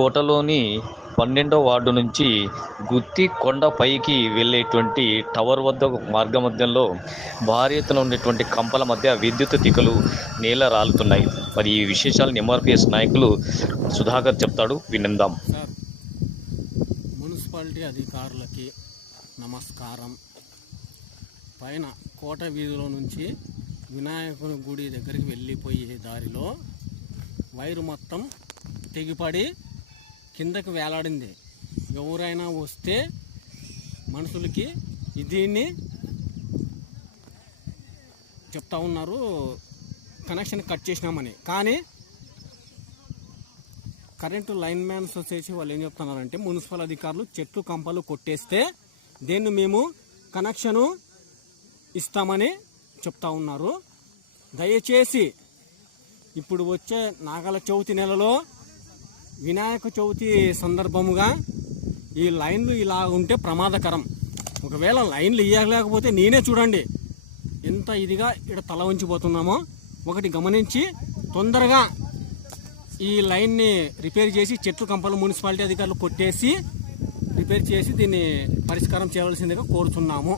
కోటలోని పన్నెండో వార్డు నుంచి గుత్తి కొండ పైకి వెళ్ళేటువంటి టవర్ వద్ద ఒక మార్గ మధ్యంలో భారీ ఎత్తున ఉండేటువంటి కంపల మధ్య విద్యుత్ తీగలు నేల రాలుతున్నాయి. మరి ఈ విశేషాలను ఎంఆర్పిఎస్ నాయకులు సుధాకర్ చెప్తాడు. వినిందాం. సార్ మున్సిపాలిటీ అధికారులకి నమస్కారం. పైన కోట వీధిలో నుంచి వినాయకుని గుడి దగ్గరికి వెళ్ళిపోయే దారిలో వైరు మొత్తం తెగిపడి కిందకి వేలాడింది. ఎవరైనా వస్తే మనుషులకి దీన్ని చెప్తా ఉన్నారు. కనెక్షన్ కట్ చేసినామని. కానీ కరెంటు లైన్ మ్యాన్స్ వచ్చేసి వాళ్ళు ఏం చెప్తున్నారంటే మున్సిపల్ అధికారులు చెట్లు కంపలు కొట్టేస్తే దీన్ని మేము కనెక్షను ఇస్తామని చెప్తా ఉన్నారు. దయచేసి ఇప్పుడు వచ్చే నాగల చవితి నెలలో వినాయక చవితి సందర్భముగా ఈ లైన్లు ఇలా ఉంటే ప్రమాదకరం. ఒకవేళ లైన్లు ఇవ్వలేకపోతే నేనే చూడండి ఎంత ఇదిగా ఇక్కడ తల ఉంచిపోతున్నామో ఒకటి గమనించి తొందరగా ఈ లైన్ని రిపేర్ చేసి చెట్లు కంపలు మున్సిపాలిటీ అధికారులు కొట్టేసి రిపేర్ చేసి దీన్ని పరిష్కారం చేయవలసిందిగా కోరుతున్నాము.